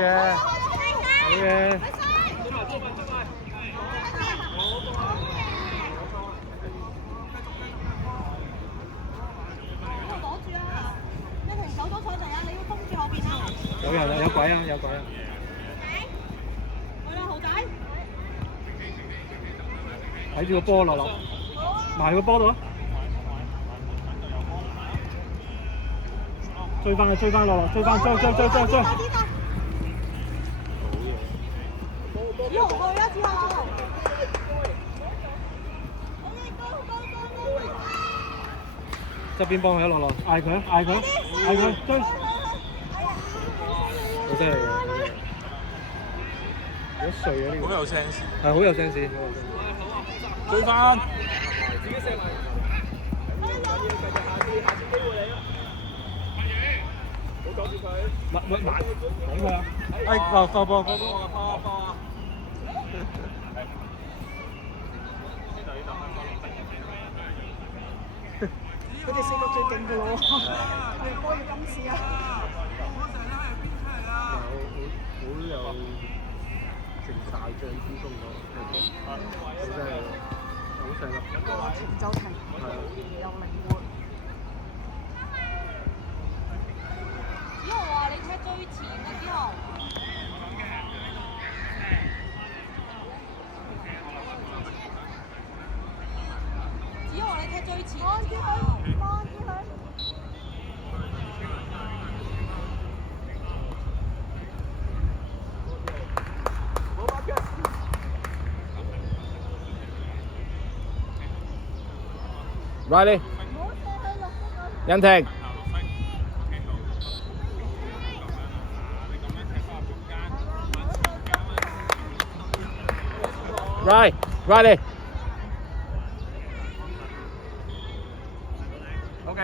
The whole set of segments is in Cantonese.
嘢，好嘢。有人啊，有鬼啊，有鬼啊！去啦，豪仔！睇住個波落，埋個波度啊！追翻去，追翻落，追！子豪去啦，子豪！側邊幫佢一落，嗌佢，追！好犀利嘅，好碎啊！呢個好有 sense， 係好有 sense，追翻！自己射埋。唔好阻住佢。埋佢啊！放波！佢哋四個最勁㗎喎，我哋波要今次啊！好有成大將之風咯，好犀利，好細粒。停就停，又靈活。子豪話：你踢最前啊，子豪！子豪，你踢最前。安住佢。Riley， 欣婷。Riley。OK。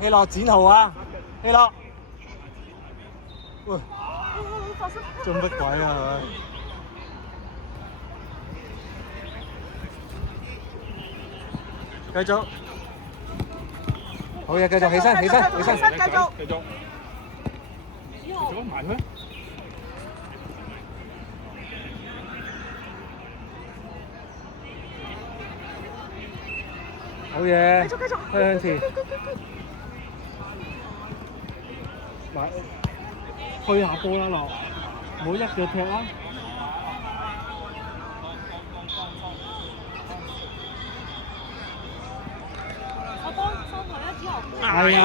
希樂展豪啊！希樂，喂，做乜鬼啊？繼續，好嘢！繼續起身，繼續。做埋佢。好嘢！繼續。向前。埋，推下波啦落，唔好一腳踢啦。我幫收台啦，子豪。係啊！